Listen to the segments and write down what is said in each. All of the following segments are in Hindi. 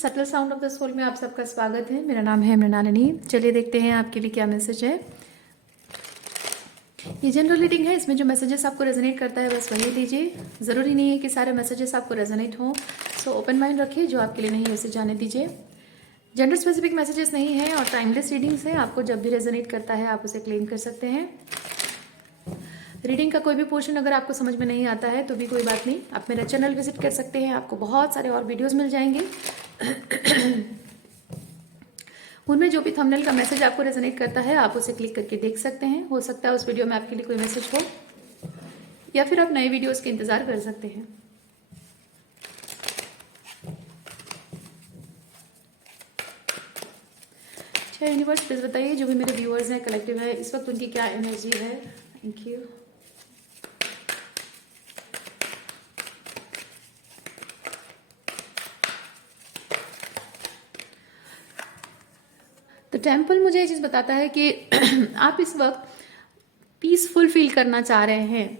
Subtle sound of the soul में आप सबका स्वागत है। मेरा नाम है मृणालिनी। चलिए देखते हैं आपके लिए क्या मैसेज है। ये जनरल रीडिंग है, इसमें जो मैसेजेस आपको रेजोनेट करता है बस वही लीजिए। ज़रूरी नहीं है कि सारे मैसेजेस आपको रेजोनेट हों, सो ओपन माइंड रखिए। जो आपके लिए नहीं है उसे जाने दीजिए। जेंडर स्पेसिफिक मैसेजेस नहीं है और टाइमलेस रीडिंग्स है। आपको जब भी रेजोनेट करता है आप उसे क्लेम कर सकते हैं। रीडिंग का कोई भी पोर्शन अगर आपको समझ में नहीं आता है तो भी कोई बात नहीं, आप मेरा चैनल विजिट कर सकते हैं। आपको बहुत सारे और वीडियोस मिल जाएंगे। उनमें जो भी थंबनेल का मैसेज आपको रेजोनेट करता है आप उसे क्लिक करके देख सकते हैं। हो सकता है उस वीडियो में आपके लिए कोई मैसेज हो, या फिर आप नए वीडियोस के इंतज़ार कर सकते हैं। अच्छा यूनिवर्स, प्लीज़ बताइए जो भी मेरे व्यूअर्स हैं, कलेक्टिव है, इस वक्त उनकी क्या एनर्जी है। Thank you. तो टेम्पल मुझे ये चीज़ बताता है कि आप इस वक्त पीसफुल फील करना चाह रहे हैं,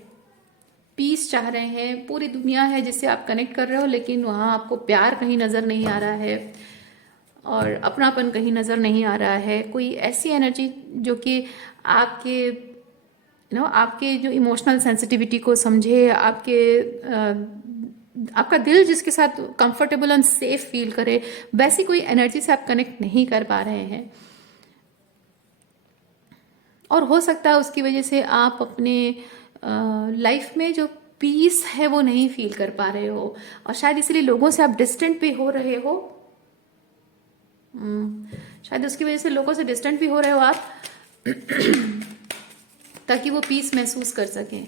पीस चाह रहे हैं। पूरी दुनिया है जिससे आप कनेक्ट कर रहे हो, लेकिन वहाँ आपको प्यार कहीं नज़र नहीं आ रहा है और अपनापन कहीं नज़र नहीं आ रहा है। कोई ऐसी एनर्जी जो कि आपके आपके जो इमोशनल सेंसिटिविटी को समझे, आपका दिल जिसके साथ कंफर्टेबल एंड सेफ फील करे, वैसी कोई एनर्जी से आप कनेक्ट नहीं कर पा रहे हैं। और हो सकता है उसकी वजह से आप अपने लाइफ में जो पीस है वो नहीं फील कर पा रहे हो, और शायद इसलिए लोगों से आप डिस्टेंट भी हो रहे हो। शायद उसकी वजह से लोगों से डिस्टेंट भी हो रहे हो आप ताकि वो पीस महसूस कर सकें।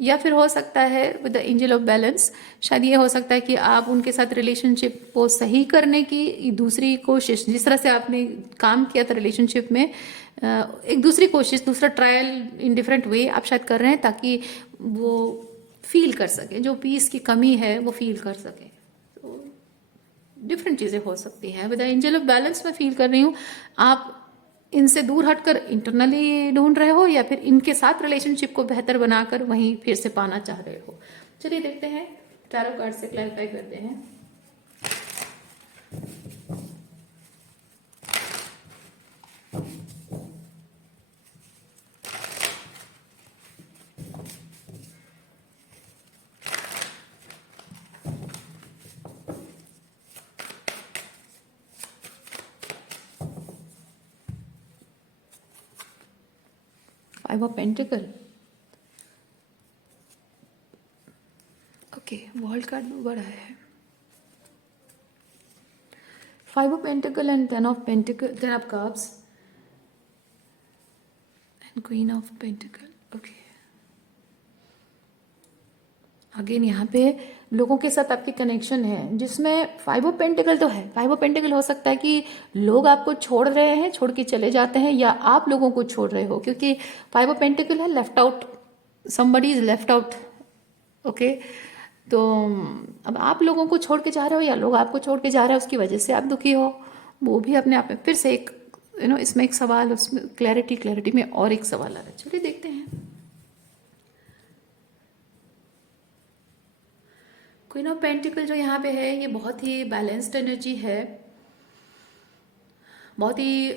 या फिर हो सकता है with the angel of balance, शायद ये हो सकता है कि आप उनके साथ रिलेशनशिप को सही करने की दूसरी कोशिश, जिस तरह से आपने काम किया था रिलेशनशिप में, एक दूसरी कोशिश, दूसरा ट्रायल इन डिफरेंट वे आप शायद कर रहे हैं ताकि वो फील कर सके, जो पीस की कमी है वो फील कर सके। तो डिफरेंट चीज़ें हो सकती हैं। With the angel of balance मैं फील कर रही हूँ आप इनसे दूर हटकर इंटरनली ढूंढ रहे हो, या फिर इनके साथ रिलेशनशिप को बेहतर बनाकर वहीं फिर से पाना चाह रहे हो। चलिए देखते हैं, टैरो कार्ड से क्लैरिफाई करते हैं। Five of pentacle, okay, world card बड़ा है। Five of pentacle and ten of pentacle, ten of cups and queen of pentacle. Okay, again यहाँ पे लोगों के साथ आपकी कनेक्शन है जिसमें फाइव ऑफ पेंटिकल तो है। फाइव ऑफ पेंटिकल हो सकता है कि लोग आपको छोड़ रहे हैं, छोड़ के चले जाते हैं, या आप लोगों को छोड़ रहे हो, क्योंकि फाइव ऑफ पेंटिकल है left out, somebody is left out. Okay, तो अब आप लोगों को छोड़ के जा रहे हो या लोग आपको छोड़ के जा रहे हो, उसकी वजह से आप दुखी हो, वो भी अपने आप में फिर से एक इसमें एक सवाल, उसमें क्लैरिटी में और एक सवाल आ रहा है। चलिए देखते हैं। क्वीन ऑफ पेंटिकल जो यहाँ पे है ये बहुत ही बैलेंस्ड एनर्जी है, बहुत ही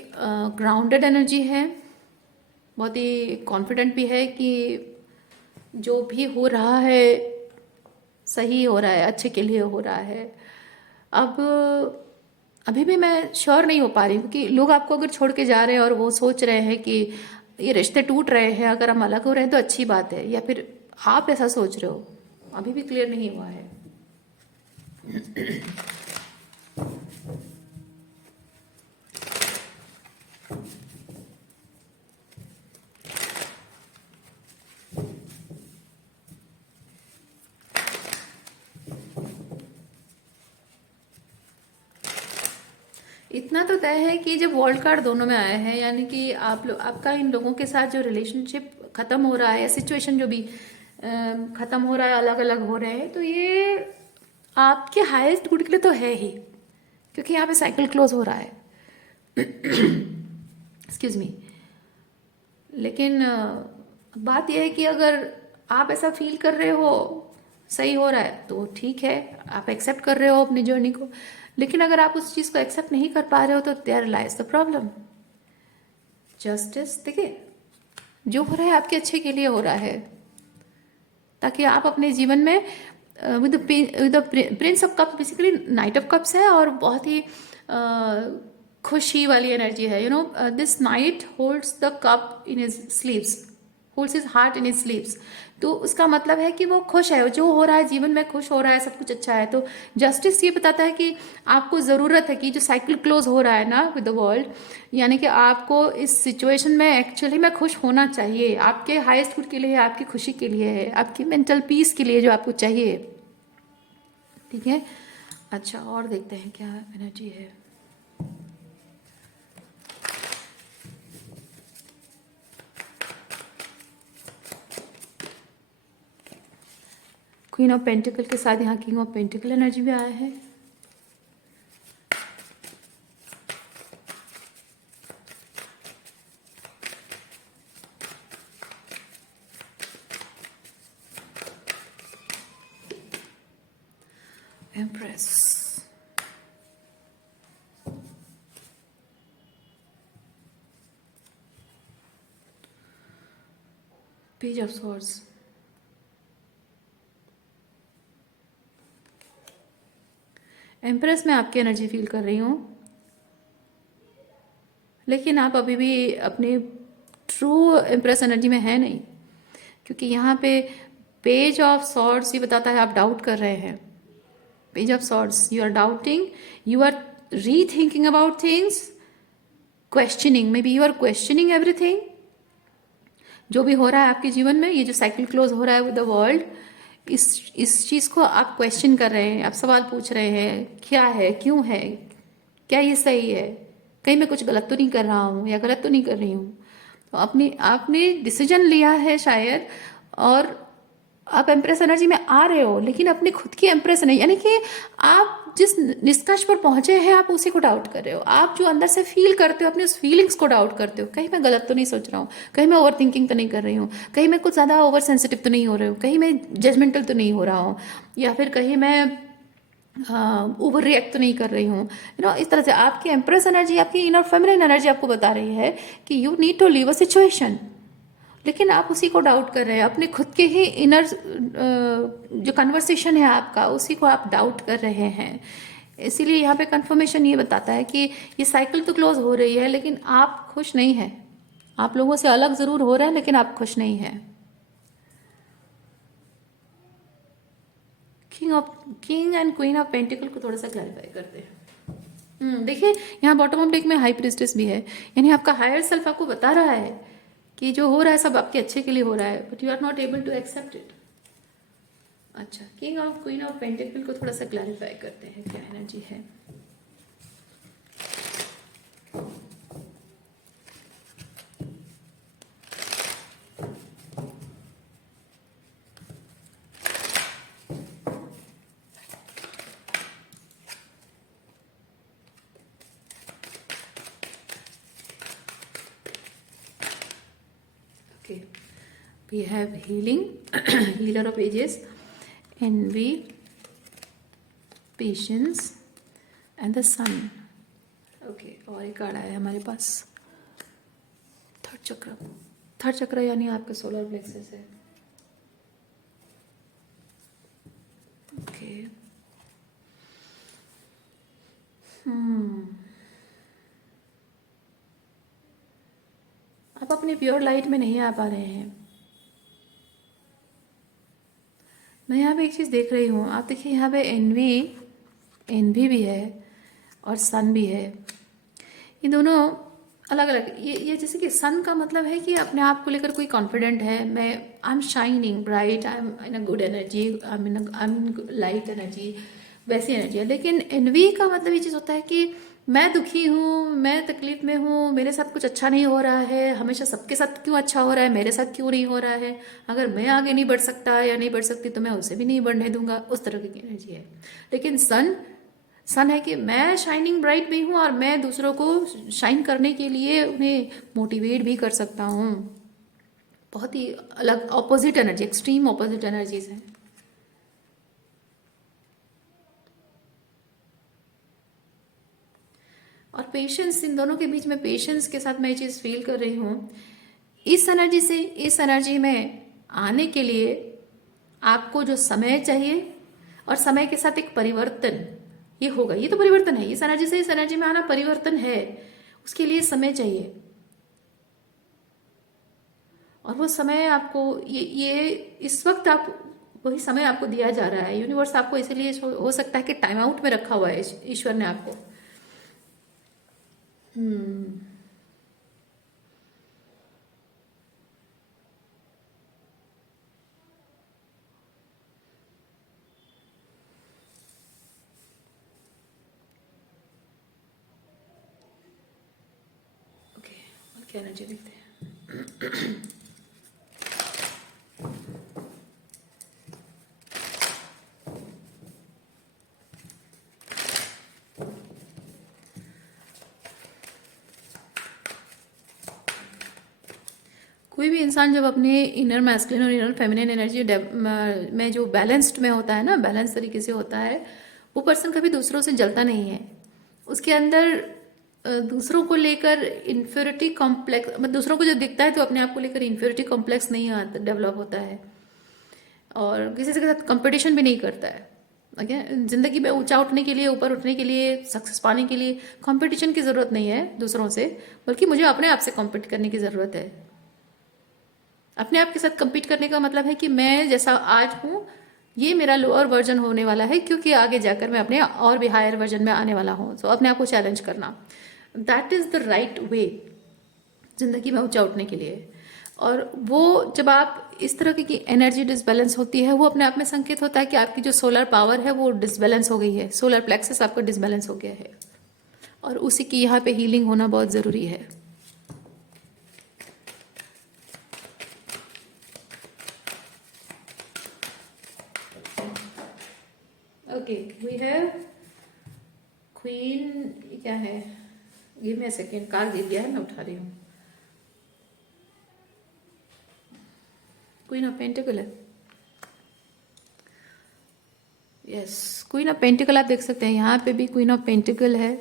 ग्राउंडेड एनर्जी है, बहुत ही कॉन्फिडेंट भी है कि जो भी हो रहा है सही हो रहा है, अच्छे के लिए हो रहा है। अब अभी भी मैं श्योर नहीं हो पा रही हूँ कि लोग आपको अगर छोड़ के जा रहे हैं और वो सोच रहे हैं कि ये रिश्ते टूट रहे हैं, अगर हम अलग हो रहे हैं तो अच्छी बात है, या फिर आप ऐसा सोच रहे हो, अभी भी क्लियर नहीं हुआ है। इतना तो तय है कि जब वर्ल्ड कार्ड दोनों में आया है, यानी कि आपका इन लोगों के साथ जो रिलेशनशिप खत्म हो रहा है या सिचुएशन जो भी खत्म हो रहा है, अलग अलग हो रहे हैं, तो ये आपके हाईएस्ट गुड के लिए तो है ही, क्योंकि यहाँ पे साइकिल क्लोज हो रहा है। Excuse me. लेकिन बात यह है कि अगर आप ऐसा फील कर रहे हो सही हो रहा है तो ठीक है, आप एक्सेप्ट कर रहे हो अपनी जर्नी को। लेकिन अगर आप उस चीज़ को एक्सेप्ट नहीं कर पा रहे हो तो there lies the problem. Justice, देखिए जो हो रहा है आपके अच्छे के लिए हो रहा है, ताकि आप अपने जीवन में with the Prince of cup, basically night of cups है और बहुत ही खुशी वाली एनर्जी है। This night holds the cup in his sleeves, holds his heart in his sleeves. तो उसका मतलब है कि वो खुश है, जो हो रहा है जीवन में खुश हो रहा है, सब कुछ अच्छा है। तो जस्टिस ये बताता है कि आपको ज़रूरत है कि जो साइकिल क्लोज हो रहा है ना विद द वर्ल्ड, यानी कि आपको इस सिचुएशन में एक्चुअली में खुश होना चाहिए। आपके हाईएस्ट गुड के लिए है, आपकी खुशी के लिए है, आपकी मेंटल पीस के लिए जो आपको चाहिए। ठीक है, अच्छा और देखते हैं क्या एनर्जी है। क्वीन ऑफ पेंटिकल के साथ यहाँ किंग ऑफ पेंटिकल एनर्जी भी आया है। Empress, page of swords, empress में आपकी एनर्जी फील कर रही हूँ, लेकिन आप अभी भी अपने ट्रू एम्प्रेस एनर्जी में है नहीं, क्योंकि यहाँ पे पेज ऑफ सॉर्ड्स ये बताता है आप डाउट कर रहे हैं। Page of swords, you are doubting, you are rethinking about things, questioning, maybe you are questioning everything. जो भी हो रहा है आपके जीवन में, ये जो साइकिल क्लोज हो रहा है विद द वर्ल्ड, इस चीज़ को आप क्वेश्चन कर रहे हैं, आप सवाल पूछ रहे हैं, क्या है, क्यों है, क्या ये सही है, कहीं मैं कुछ गलत तो नहीं कर रहा हूँ या गलत तो नहीं कर रही हूँ। तो आपने डिसीजन लिया है शायद, और आप एम्प्रेस एनर्जी में आ रहे हो, लेकिन अपने खुद की एम्प्रेस नहीं, यानी कि आप जिस निष्कर्ष पर पहुंचे हैं आप उसी को डाउट कर रहे हो। आप जो अंदर से फील करते हो, अपने उस फीलिंग्स को डाउट करते हो, कहीं मैं गलत तो नहीं सोच रहा हूँ, कहीं मैं ओवर थिंकिंग तो नहीं कर रही हूँ, कहीं मैं कुछ ज़्यादा ओवर सेंसिटिव तो नहीं हो रही हूँ, कहीं मैं जजमेंटल तो नहीं हो रहा हूँ, या फिर कहीं मैं ओवर रिएक्ट तो नहीं कर रही हूँ। इस तरह से आपकी एम्प्रेस एनर्जी, आपकी इनर फेमिनिन एनर्जी आपको बता रही है कि you need to leave a situation, लेकिन आप उसी को डाउट कर रहे हैं। अपने खुद के ही इनर जो कन्वर्सेशन है आपका, उसी को आप डाउट कर रहे हैं। इसीलिए यहाँ पे कंफर्मेशन ये बताता है कि ये साइकिल तो क्लोज हो रही है, लेकिन आप खुश नहीं हैं। आप लोगों से अलग ज़रूर हो रहे हैं, लेकिन आप खुश नहीं हैं। King and queen of pentacle को थोड़ा सा क्लैरिफाई करते हैं। देखिए यहाँ बॉटम ऑफ डेक में हाई प्रिस्टेस भी है, यानी आपका हायर सेल्फ आपको बता रहा है कि जो हो रहा है सब आपके अच्छे के लिए हो रहा है, but you are not able to accept it. अच्छा, king of queen of pentacle को थोड़ा सा क्लैरिफाई करते हैं क्या एनर्जी है। Okay, we have healing, healer of ages, envy, patience and the sun. Okay, और एक कार्ड आया है हमारे पास, थर्ड चक्र। थर्ड चक्र यानी आपका सोलर प्लेक्सस है। ओके, आप अपने प्योर लाइट में नहीं आ पा रहे हैं। मैं यहाँ पे एक चीज़ देख रही हूँ, आप देखिए यहाँ पे एनवी भी है और सन भी है। ये दोनों अलग अलग, ये जैसे कि सन का मतलब है कि अपने आप को लेकर कोई कॉन्फिडेंट है, मैं I am shining bright, I am in a good energy, I am light energy, वैसी एनर्जी है। लेकिन एनवी का मतलब ये चीज़ होता है कि मैं दुखी हूँ, मैं तकलीफ में हूँ, मेरे साथ कुछ अच्छा नहीं हो रहा है, हमेशा सबके साथ क्यों अच्छा हो रहा है, मेरे साथ क्यों नहीं हो रहा है, अगर मैं आगे नहीं बढ़ सकता या नहीं बढ़ सकती तो मैं उसे भी नहीं बढ़ने दूंगा, उस तरह की एनर्जी है। लेकिन सन है कि मैं शाइनिंग ब्राइट भी हूँ और मैं दूसरों को शाइन करने के लिए उन्हें मोटिवेट भी कर सकता हूँ। बहुत ही अलग opposite energy, extreme opposite energies हैं। और पेशेंस, इन दोनों के बीच में पेशेंस के साथ मैं ये चीज़ फील कर रही हूँ। इस एनर्जी से इस एनर्जी में आने के लिए आपको जो समय चाहिए, और समय के साथ एक परिवर्तन ये होगा, ये तो परिवर्तन है, इस एनर्जी से इस एनर्जी में आना परिवर्तन है, उसके लिए समय चाहिए। और वो समय आपको ये इस वक्त आप वही समय आपको दिया जा रहा है। यूनिवर्स आपको इसीलिए हो सकता है कि टाइम आउट में रखा हुआ है ईश्वर ने आपको। ओके, और क्या एनर्जी देखते हैं। कोई भी इंसान जब अपने इनर मैस्कुलिन और इनर फेमिनिन एनर्जी में जो बैलेंस्ड में होता है ना, बैलेंस तरीके से होता है, वो पर्सन कभी दूसरों से जलता नहीं है। उसके अंदर दूसरों को लेकर इन्फ्योरिटी कॉम्प्लेक्स, मतलब दूसरों को जो दिखता है तो अपने आप को लेकर इन्फ्योरिटी कॉम्प्लेक्स नहीं आता, डेवलप होता है। और किसी के साथ कंपटीशन भी नहीं करता है। ओके, जिंदगी में ऊंचा उठने के लिए, ऊपर उठने के लिए, सक्सेस पाने के लिए कंपटीशन की ज़रूरत नहीं है दूसरों से, बल्कि मुझे अपने आप से कॉम्पीट करने की ज़रूरत है। अपने आप के साथ कम्पीट करने का मतलब है कि मैं जैसा आज हूँ ये मेरा लोअर वर्जन होने वाला है, क्योंकि आगे जाकर मैं अपने और भी हायर वर्जन में आने वाला हूँ। तो अपने आप को चैलेंज करना, that is the right way जिंदगी में ऊंचा उठने के लिए। और वो जब आप इस तरह की एनर्जी डिसबैलेंस होती है, वो अपने आप में संकेत होता है कि आपकी जो सोलर पावर है वो डिसबैलेंस हो गई है, सोलर प्लेक्सस आपका डिसबैलेंस हो गया है, और उसी की यहाँ पे हीलिंग होना बहुत ज़रूरी है। ओके, वी हैव क्वीन, क्या है ये, मैं सेकेंड कार्ड दे दिया है, मैं उठा रही हूँ। क्वीन ऑफ पेंटिकल है, यस, क्वीन ऑफ पेंटिकल आप देख सकते हैं, यहाँ पे भी क्वीन ऑफ पेंटिकल है,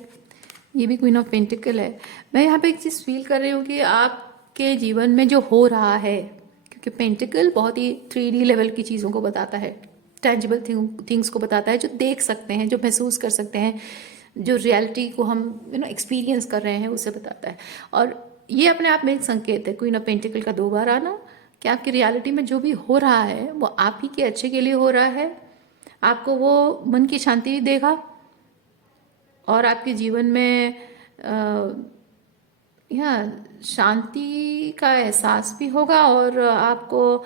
ये भी क्वीन ऑफ पेंटिकल है। मैं यहाँ पे एक चीज़ फील कर रही हूँ कि आपके जीवन में जो हो रहा है, क्योंकि पेंटिकल बहुत ही 3D लेवल की चीज़ों को बताता है, टेंजिबल थिंग्स को बताता है, जो देख सकते हैं, जो महसूस कर सकते हैं, जो रियलिटी को हम एक्सपीरियंस कर रहे हैं उसे बताता है। और ये अपने आप में एक संकेत है, क्वीन ऑफ पेंटिकल का 2 बार आना, कि आपकी रियलिटी में जो भी हो रहा है वो आप ही के अच्छे के लिए हो रहा है, आपको वो मन की शांति देगा, और आपके जीवन में शांति का एहसास भी होगा, और आपको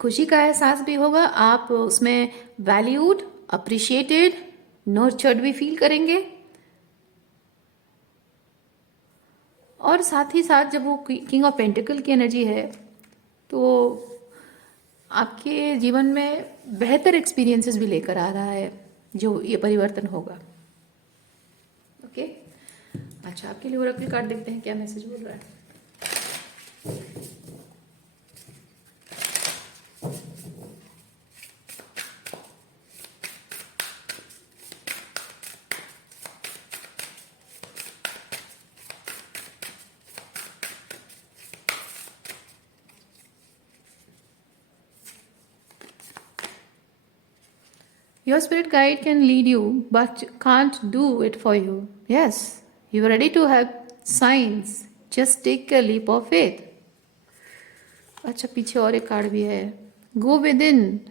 खुशी का एहसास भी होगा। आप उसमें वैल्यूड, अप्रिशिएटेड, नर्चर्ड भी फील करेंगे। और साथ ही साथ जब वो किंग ऑफ पेंटिकल की एनर्जी है, तो आपके जीवन में बेहतर एक्सपीरियंसेस भी लेकर आ रहा है, जो ये परिवर्तन होगा। ओके, अच्छा, आपके लिए ओरेकल कार्ड देखते हैं क्या मैसेज बोल रहा है। Your spirit guide can lead you, but can't do it for you. Yes, you are ready to have signs. Just take a leap of faith. अच्छा, पीछे और एक कार्ड भी है, Go within.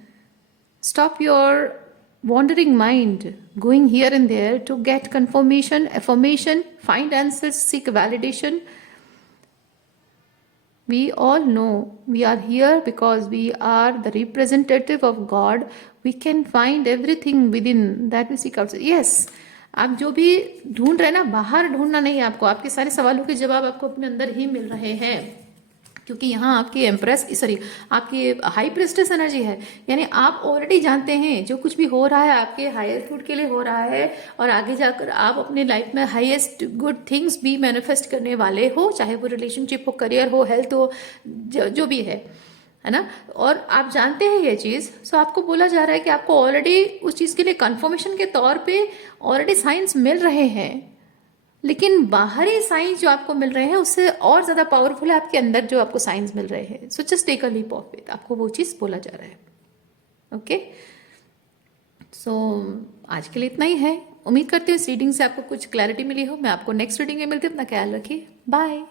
Stop your wandering mind, going here and there to get confirmation, affirmation, find answers, seek validation. We all know we are here because we are the representative of God. We can find everything within that we seek outside. Yes, आप जो भी ढूंढ रहे हैं ना, बाहर ढूंढना नहीं है आपको, आपके सारे सवालों के जवाब आपको अपने अंदर ही मिल रहे हैं, क्योंकि यहाँ आपकी एम्प्रेस, सॉरी, आपकी हाई प्रेस्टेस एनर्जी है। यानी आप ऑलरेडी जानते हैं जो कुछ भी हो रहा है आपके हायर गुड के लिए हो रहा है, और आगे जाकर आप अपने लाइफ में हाईएस्ट गुड थिंग्स भी मैनिफेस्ट करने वाले हो, चाहे वो रिलेशनशिप हो, करियर हो, हेल्थ हो, जो भी है ना। और आप जानते हैं ये चीज़, सो आपको बोला जा रहा है कि आपको ऑलरेडी उस चीज़ के लिए कंफर्मेशन के तौर पे ऑलरेडी साइंस मिल रहे हैं। लेकिन बाहरी साइंस जो आपको मिल रहे हैं उससे और ज़्यादा पावरफुल है आपके अंदर जो आपको साइंस मिल रहे हैं। So just take a leap of faith, आपको वो चीज़ बोला जा रहा है। ओके, सो आज के लिए इतना ही है। उम्मीद करती हूँ इस रीडिंग से आपको कुछ क्लैरिटी मिली हो। मैं आपको नेक्स्ट रीडिंग में मिलती हूँ। अपना ख्याल रखिए। बाय।